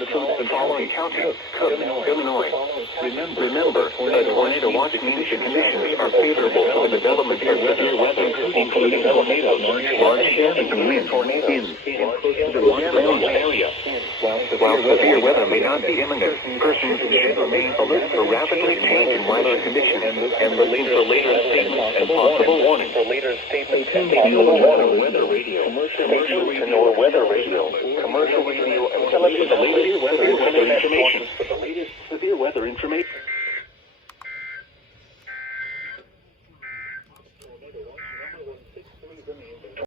the following counties: Cook, Illinois. Remember, a tornado watch means the conditions are favorable for the development of severe weather, including tornadoes, large shifts in wind, in the watch area. While severe weather may not be imminent, persons should remain alert for rapidly changing weather conditions and listen for later statements and possible warnings. Weather radio, commercial radio, and tell us the latest severe weather information.